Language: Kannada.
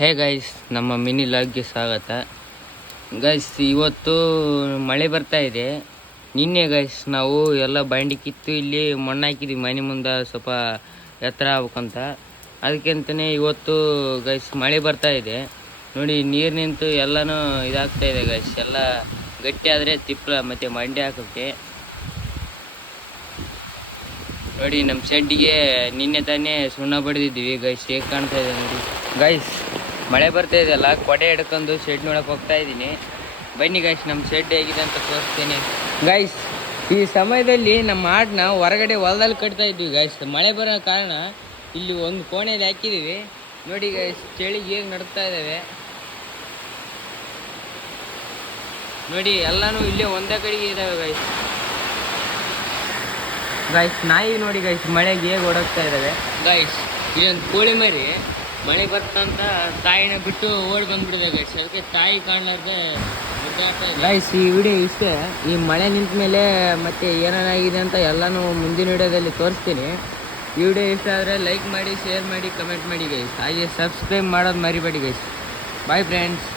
ಹೇ ಗೈಸ್, ನಮ್ಮ ಮಿನಿ ಲಾಗ್ಗೆ ಸ್ವಾಗತ. ಗೈಸ್, ಇವತ್ತು ಮಳೆ ಬರ್ತಾ ಇದೆ. ನಿನ್ನೆ ಗೈಸ್ ನಾವು ಎಲ್ಲ ಬಂಡಿ ಕಿತ್ತು ಇಲ್ಲಿ ಮಣ್ಣು ಹಾಕಿದ್ವಿ ಮನೆ ಮುಂದೆ ಸ್ವಲ್ಪ ಎತ್ತರ ಆಗ್ಬೇಕಂತ. ಅದಕ್ಕೆಂತಲೇ ಇವತ್ತು ಗೈಸ್ ಮಳೆ ಬರ್ತಾ ಇದೆ. ನೋಡಿ, ನೀರು ನಿಂತು ಎಲ್ಲನೂ ಇದಾಗ್ತಾ ಇದೆ ಗೈಸ್. ಎಲ್ಲ ಗಟ್ಟಿ ಆದರೆ ತಿಪ್ಪಲ ಮತ್ತು ಮಂಡಿ ಹಾಕೋಕ್ಕೆ. ನೋಡಿ, ನಮ್ಮ ಶೆಡ್ಡಿಗೆ ನಿನ್ನೆ ತಾನೇ ಸುಣ್ಣ ಬಡಿದಿದ್ವಿ ಗೈಸ್. ಹೇಗೆ ಕಾಣ್ತಾ ಇದೆ ನೋಡಿ ಗೈಸ್. ಮಳೆ ಬರ್ತಾ ಇದೆಯಲ್ಲ, ಕೊಡೆ ಹಿಡ್ಕೊಂಡು ಶೆಡ್ ನೋಡಕ್ಕೆ ಹೋಗ್ತಾ ಇದ್ದೀನಿ. ಬನ್ನಿ ಗೈಸ್, ನಮ್ಮ ಶೆಡ್ ಹೇಗಿದೆ ಅಂತ ತೋರಿಸ್ತೀನಿ ಗೈಸ್. ಈ ಸಮಯದಲ್ಲಿ ನಮ್ಮ ಆಡನ್ನ ಹೊರಗಡೆ ಹೊಲದಲ್ಲಿ ಕಟ್ತಾ ಇದ್ವಿ ಗೈಸ್. ಮಳೆ ಬರೋ ಕಾರಣ ಇಲ್ಲಿ ಒಂದು ಕೋಣೆಯಲ್ಲಿ ಹಾಕಿದ್ದೀವಿ. ನೋಡಿ ಗೈಸ್, ಚಳಿಗೆ ಹೇಗೆ ನಡ್ತಾ ಇದ್ದಾವೆ ನೋಡಿ. ಎಲ್ಲನೂ ಇಲ್ಲೇ ಒಂದೇ ಕಡೆಗೆ ಇದ್ದಾವೆ ಗೈಸ್. ಗೈಸ್, ನಾಯಿ ನೋಡಿ ಗೈಸ್, ಮಳೆಗೆ ಹೇಗೆ ಓಡೋಗ್ತಾ ಇದ್ದಾವೆ ಗೈಸ್. ಇಲ್ಲೊಂದು ಕೋಳಿ ಮರಿ ಮಳೆ ಬರ್ತಂತ ತಾಯಿನ ಬಿಟ್ಟು ಓಡಿ ಬಂದ್ಬಿಡಿದೆ ಗೈಸ್. ಅದಕ್ಕೆ ತಾಯಿ ಕಾಣಲಾರ್ದೆ ಗೈಸ್. ಈ ವಿಡಿಯೋ ಇಷ್ಟೇ. ಈ ಮಳೆ ನಿಂತ ಮೇಲೆ ಮತ್ತೆ ಏನೇನಾಗಿದೆ ಅಂತ ಎಲ್ಲನೂ ಮುಂದಿನ ವಿಡಿಯೋದಲ್ಲಿ ತೋರಿಸ್ತೀನಿ. ಈ ವಿಡಿಯೋ ಇಷ್ಟ ಆದರೆ ಲೈಕ್ ಮಾಡಿ, ಶೇರ್ ಮಾಡಿ, ಕಮೆಂಟ್ ಮಾಡಿ ಗೈಸ್. ಹಾಗೆ ಸಬ್ಸ್ಕ್ರೈಬ್ ಮಾಡೋದು ಮರಿಬೇಡಿ ಗೈಸ್. Bye friends.